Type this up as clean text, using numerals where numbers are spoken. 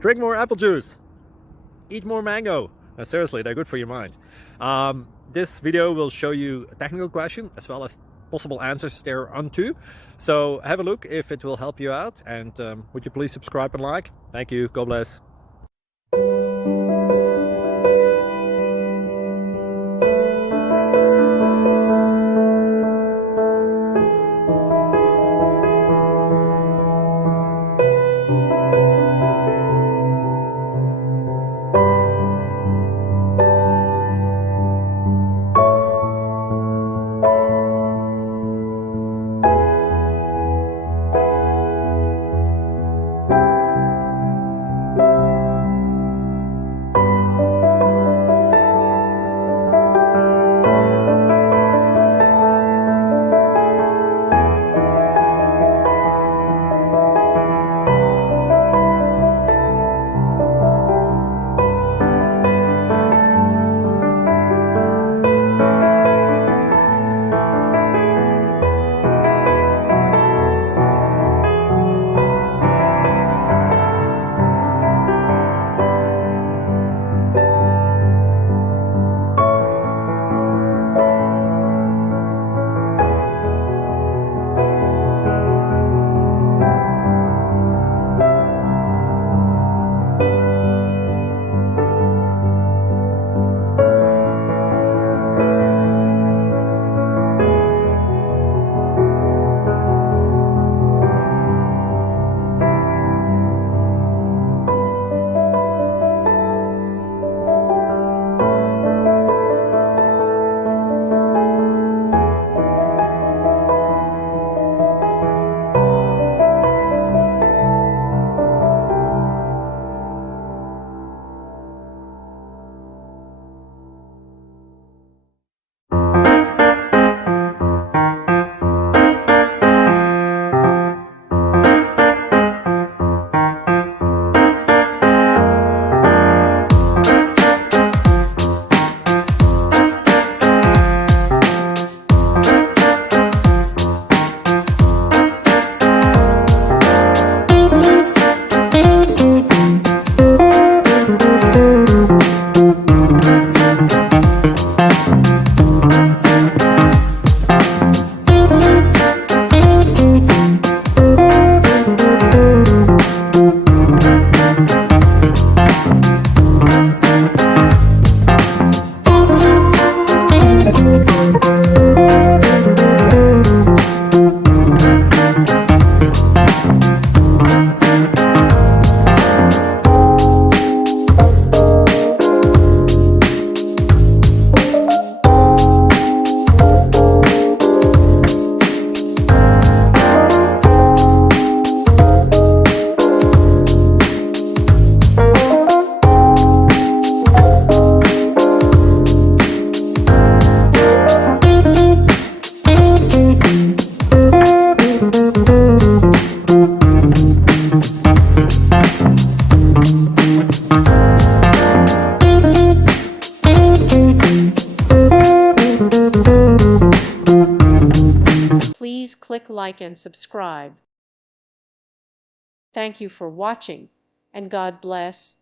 Drink more apple juice. Eat more mango. No, seriously, they're good for your mind. This video will show you a technical question as well as possible answers thereunto. So have a look if it will help you out, and would you please subscribe and like? Thank you. God bless. Please click like and subscribe. Thank you for watching, and God bless.